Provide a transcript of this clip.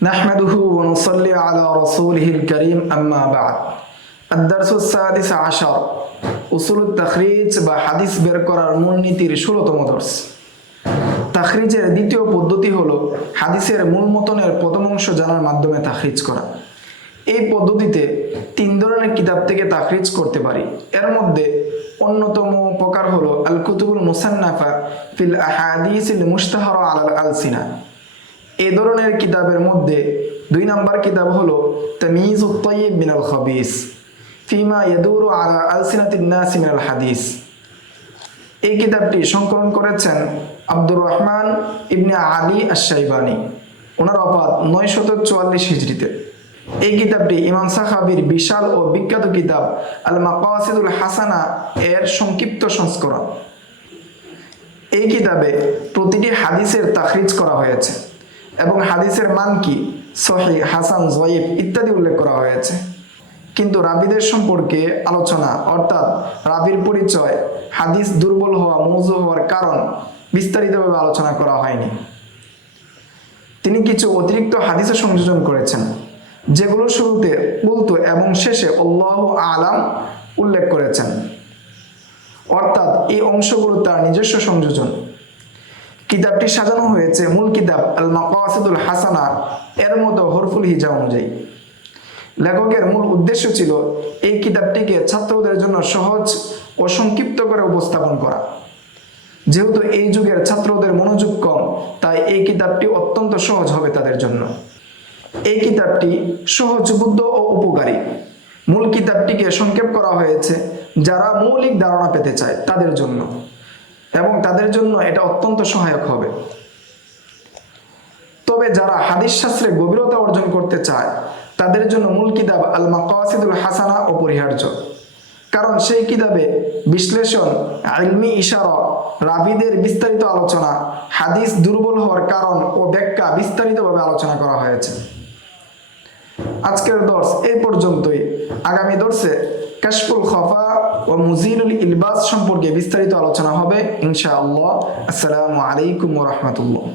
نحمده ونصلي على رسوله الكريم أما بعد الدرس السادس عشر উসুল তাখরিজ বা হাদিস বের করার মূলনীতির ষোলতম দর্শ তাখরিজের দ্বিতীয় পদ্ধতি হলো হাদিসের মূল মতনের প্রথম অংশ জানার মাধ্যমে তাখরিজ করা এই পদ্ধতিতে তিন ধরনের কিতাব থেকে তাখরিজ করতে পারি এর মধ্যে অন্যতম প্রকার হলো আল কুতুবুল মুসান্নাফা ফিল আহাদিসিল মুস্তাহর আলাল আলসিনা এই ধরনের কিতাবের মধ্যে দুই নাম্বার কিতাব হলো তামিজ উত্তয়িব মিনাল খবিস ফিমা ইয়াদুরু আলা আলসিনাতিন নাসি মিনাল হাদিস। এই কিতাবটি সংকলন করেছেন আব্দুর রহমান ইবনে আলী আশাইবানি ওনার অপাত নয় শত চুয়াল্লিশ হিজড়িতে। এই কিতাবটি ইমাম সাহাবির বিশাল ও বিখ্যাত কিতাব আল মাকাসিদুল হাসানা এর সংক্ষিপ্ত সংস্করণ। এই কিতাবে প্রতিটি হাদিসের তাখরিজ করা হয়েছে। এবং হাদিসের মান কি? সহি, হাসান, জয়ীফ ইত্যাদি উল্লেখ করা হয়েছে। কিন্তু রাবিদের সম্পর্কে আলোচনা, অর্থাৎ রাবির পরিচয়, হাদিস দুর্বল হওয়া, মৌজু হওয়ার কারণ বিস্তারিতভাবে আলোচনা করা হয়নি। তিনি কিছু অতিরিক্ত হাদিসও সংযোজন করেছেন, যেগুলো শুরুতে বলতো এবং শেষে অল্লাহ আলাম উল্লেখ করেছেন। অর্থাৎ এই অংশগুলো তার নিজস্ব সংযোজন। কিতাবটি সাজানো হয়েছে, মূল কিতাব আল মাকাসিদুল হাসানা, এর মতো হরফুল হিজা অনুযায়ী। লেখকের মূল উদ্দেশ্য ছিল এই কিতাবটিকে ছাত্রদের জন্য সহজ ও সংক্ষিপ্ত করে উপস্থাপন করা। যেহেতু এই যুগের ছাত্রদের মনোযোগ কম, তাই এই কিতাবটি অত্যন্ত সহজ হবে তাদের জন্য। এই কিতাবটি সহজবুদ্ধ ও উপকারী। মূল কিতাবটিকে সংক্ষেপ করা হয়েছে যারা মৌলিক ধারণা পেতে চায় তাদের জন্য। এবং তাদের জন্য এটা অত্যন্ত সহায়ক হবে। তবে যারা হাদিস শাস্ত্রে গভীরতা অর্জন করতে চায়, তাদের জন্য মূল কিতাব আল মাকাসিদুল হাসানা অপরিহার্য কারণ সেই কিতাবে বিশ্লেষণ, আলমি ইশারা, রাবিদের বিস্তারিত আলোচনা, হাদিস দুর্বল হওয়ার কারণ ও ব্যাখ্যা বিস্তারিতভাবে আলোচনা করা হয়েছে। আজকের দর্শ এই পর্যন্তই। আগামী দর্শে কাশফুল খফা ও মুজিরুল ইলবাস সম্পর্কে বিস্তারিত আলোচনা হবে ইনশাআল্লাহ। আসসালামু আলাইকুম রাহমাতুল্লাহ।